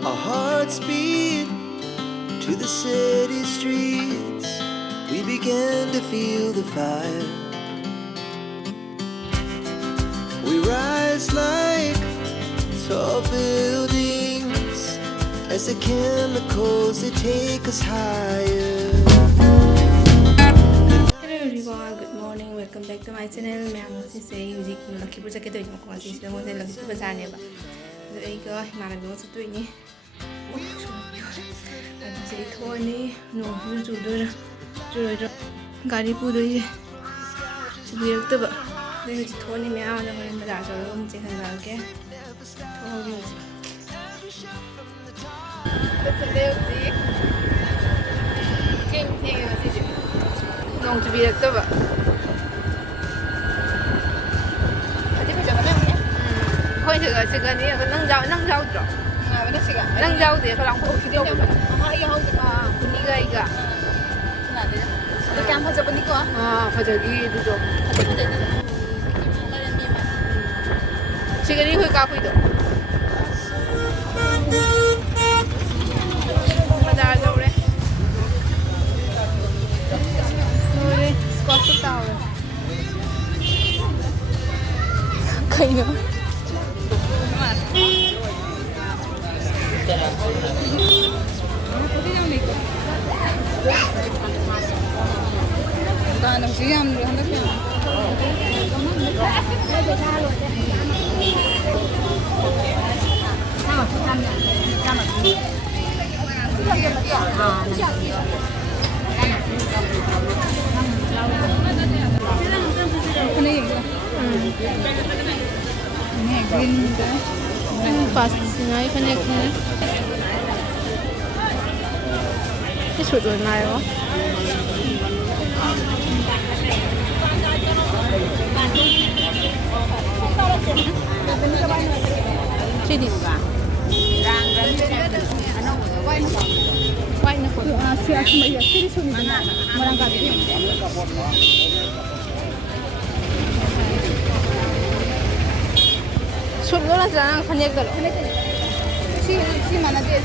Our hearts beat to the city streets. We began to feel the fire. We rise like tall buildings as the chemicals they take us higher. Hello everyone, good morning. Welcome back to my channel. I'm Sisay. Music lucky for jacket to mo kasi sila mo nila lucky for sana ba. So ay ko mana go sa tuwi ni. Ano sa ito ni no judo gari pu do ye. Subir to ba. Dito si Tony may ako na rin madasa ko mo check na ke. Oh yun. Nông chỉ biết được vậy. Thôi thì cái cái này cái nâng rau rồi. Nâng rau thì cái lòng không chịu được. Cái. Itu kan pasal apa ni kau? Pasal ini tu. Chicken ni hui ka hui tu. Bazaar đâu đấy? Rồi, có chút tàu rồi. Cây nữa. Kan nak siam dulu hendak siam. Ini green tu. Pas ngay panik ni. Cái sụt rồi này đó. Sini ba? Quay nó còn. Siap semua sini sini. Merangkak ini. Sụt nữa là sao? Không nhớ được. Si mana dia?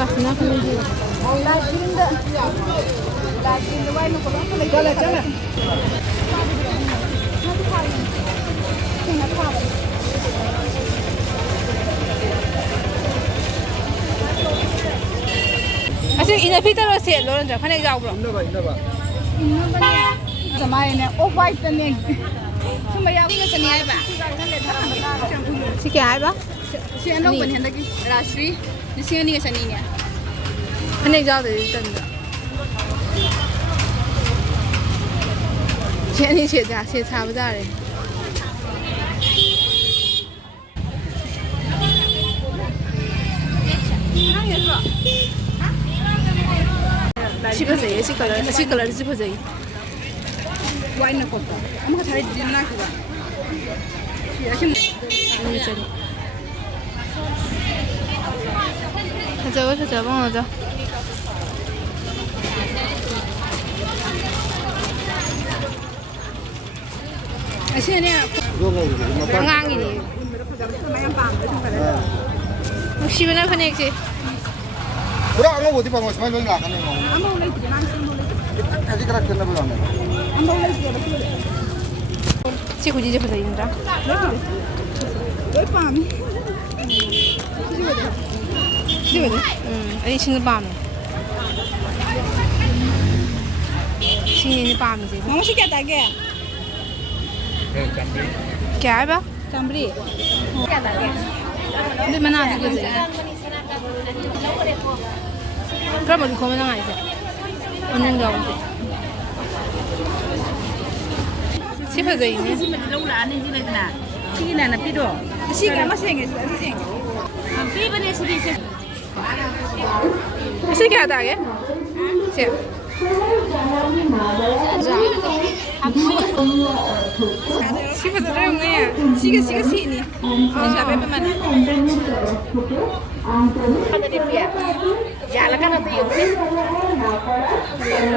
Kasih nak lagi. Lagi ni why nak kalau nak jalan jalan. Asyik ini kita lo siap lo nanti. Panik jauh bro. Sama ini off white ni. Cuma yang ini seni apa? Sikit apa? Si anak pun hendak Rashri. Di sini ni seni ni. Panik jauh tu tanda. Siapa ni siapa siapa dah le. Siapa saya? Si color siapa saya? White nak kau. Amak cari di mana kita? Ini cari. Saja bang aja. Asyik ni. Ngang ini. Mesti benar panik sih. Kurang angau bodi pangos main main lakan ni. Amak lagi di mana semua lagi. Tadi kerak kena belum. Amak lagi ada. Si kuji je pasal ini dah. Paham. Siapa tu? Ini sini paham. Sini ni paham sih. Mama si kata ke? क्या है बा? Cambri. Kata ke? Ini mana sih tu? Kenapa di komen nggak sih? Orang jauh tu. Siapa tu ini? Lâu là anh đi lên nè. Khi này là pi đồ. Si cái mà xem cái gì xem. Pi bên này si. Ini क्या था क्या? Siapa? ꯁꯤ ꯐꯖꯗ꯭ꯔꯝꯅꯦ ꯁꯤꯒ ꯁꯤꯅꯤ ꯄꯩꯁꯥ ꯄꯦꯄ ꯃꯥꯅ ꯌꯥꯜꯂꯀꯥꯟꯗ ꯌꯦꯡꯉꯨꯅꯦ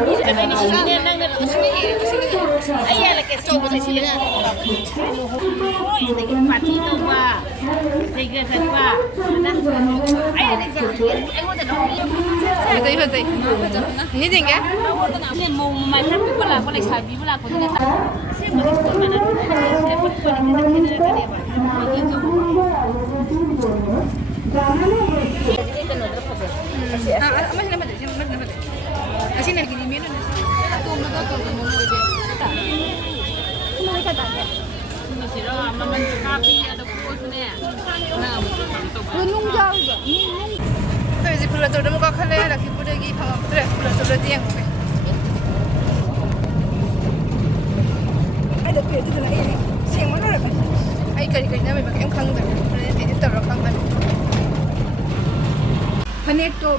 ꯃꯤꯁꯦ ꯀꯩꯅꯣ ꯁꯤꯅꯦ ꯅꯪꯅ ꯑꯩ ꯌꯥꯜꯂꯛꯀꯦ ꯑꯆꯧꯕꯁꯦ ꯁꯤꯅ ꯑꯗꯒꯤ ꯄꯥꯔꯇꯤ ꯇꯧꯕ ꯏꯁꯩꯒ ꯁꯛꯄ ꯑꯩꯉꯣꯟꯗ ꯐꯖꯩ ꯐꯖꯩ ꯅꯤꯡꯗꯦꯡꯒꯦ ꯃꯧ ꯃꯃꯥꯏ ꯈꯔ ꯄꯤꯛꯄ ꯂꯥꯛꯄ ꯂꯩꯁꯥꯕꯤꯕ ꯂꯥꯛꯄꯗꯨꯅ ꯑꯁꯦꯡꯕꯗꯤ ꯐꯣꯟ ꯈꯦꯠꯅꯔꯛꯀꯅꯦꯕ ꯑꯃꯁꯤꯅ ꯐꯖꯩ ꯑꯃꯁꯤꯅ ꯐꯖꯩ ꯑꯁꯤꯅ ꯒꯤꯅꯤ ꯃꯦꯟ ꯁꯤꯔꯣ ꯃꯃꯟ ꯀꯥꯄꯤ ꯑꯗꯣ ꯄꯣꯠꯁꯨꯅꯦ ꯅꯪ ꯑꯃꯨꯛ ꯇꯧꯕ ꯅꯨꯡ ꯌꯥꯎꯔꯤꯕ ꯍꯧꯖꯤꯛ ꯐꯨꯂꯇꯣꯔꯗ ꯑꯃꯨꯛ ꯀꯥꯈꯠꯂꯦ ꯂꯛꯈꯤꯄꯨꯔꯗꯒꯤ ꯐꯪꯉꯛꯇ꯭ꯔꯦ ꯐꯨꯂꯇꯣꯔꯗ ꯌꯦꯡꯉꯨꯒꯦ ꯑꯩꯗ ꯄꯤꯔꯛꯇꯨꯗꯅ ꯑꯩ ꯁꯦꯡꯕ ꯂꯣꯏꯔꯛꯀꯅꯤ ꯑꯩ ꯀꯔꯤ ꯅꯝꯃꯤꯕ ꯀꯩꯝ ꯈꯪꯗ꯭ꯔꯦ ꯍꯣꯔꯦꯟ ꯑꯦꯗꯤꯠ ꯇꯧꯔ ꯈꯪꯒꯅꯤ ꯐꯅꯦꯛꯇꯣ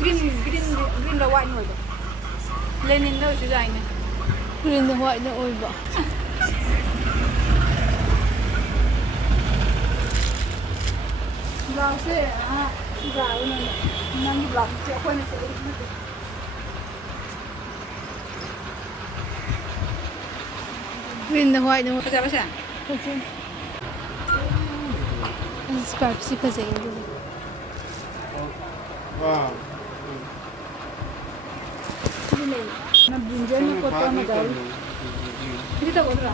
ꯒ꯭ꯔꯤꯟꯗ ꯋꯥꯏꯠꯅ ꯑꯣꯏꯕ ꯂꯦꯅꯤꯟꯗ ꯑꯣꯏꯁꯨ ꯌꯥꯏꯅꯦ ꯒ꯭ꯔꯤꯟꯗ ꯋꯥꯏꯠꯅ ꯑꯣꯏꯕ ꯕ꯭ꯂꯥꯎꯁꯁꯦ ꯅꯪꯒꯤ ꯕ꯭ꯂꯥꯎꯁꯁꯦ ꯑꯩꯈꯣꯏꯅ ꯒ꯭ꯔꯤꯟꯗ ꯋꯥꯏꯠꯅ ꯐꯖꯕꯁꯦ ꯐꯖꯩ ꯏꯁꯀꯥꯔꯠꯁꯤ ꯐꯖꯩ ꯑꯗꯨꯗꯤ ꯕ꯭ꯔꯤꯟꯖꯜ ꯀꯣꯠꯄ ꯑꯃ ꯌꯥꯎꯔꯤ ꯁꯤꯗꯤ ꯇꯧꯒꯗ꯭ꯔꯥ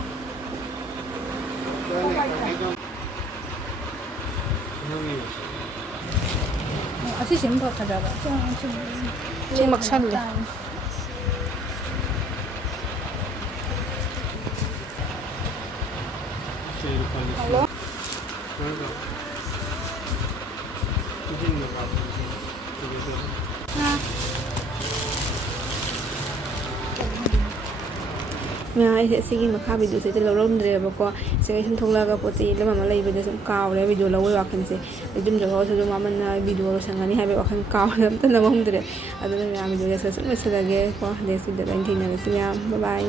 ꯑꯁꯤꯁꯤꯃ ꯐꯖꯕ ꯁꯤ ꯃꯛꯁꯜꯂꯦ Hello? ꯃꯌꯥꯝ ꯑꯩꯁꯦ ꯑꯁꯤꯒꯤ ꯃꯈꯥ ꯚꯤꯗꯤꯑꯣꯁꯤꯗ ꯂꯧꯔꯝꯗ꯭ꯔꯦꯕꯀꯣ ꯁꯤꯒ ꯁꯨꯝ ꯊꯣꯛꯂꯛꯑꯒ ꯄꯣꯠ ꯆꯩ ꯂꯝ ꯑꯃ ꯂꯩꯕꯗ ꯁꯨꯝ ꯀꯥꯎꯔꯦ ꯚꯤꯗꯤꯑꯣ ꯂꯧꯕꯒꯤ ꯋꯥꯈꯜꯁꯦ ꯌꯨꯝꯗꯐꯥꯎꯁꯨ ꯑꯗꯨꯝ ꯃꯃꯟꯅ ꯚꯤꯗꯤꯑꯣ ꯂꯣꯏꯁꯟꯒꯅꯤ ꯍꯥꯏꯕꯒꯤ ꯋꯥꯈꯜ ꯀꯥꯎꯔꯦ ꯑꯝꯇ ꯅꯝꯍꯧꯗ꯭ꯔꯦ ꯑꯗꯨꯅ ꯃꯌꯥꯝ ꯚꯤꯗꯤꯑꯣꯁꯦ ꯁꯨꯝ ꯂꯣꯏꯁꯤꯜꯂꯒꯦ ꯀꯣ ꯅꯦꯛꯁ ꯚꯤꯗꯤꯑꯣꯗ ꯑꯩꯅ ꯊꯦꯡꯅꯔꯁꯤ ꯃꯌꯥꯝ ꯕꯥꯏ ꯕꯥꯏ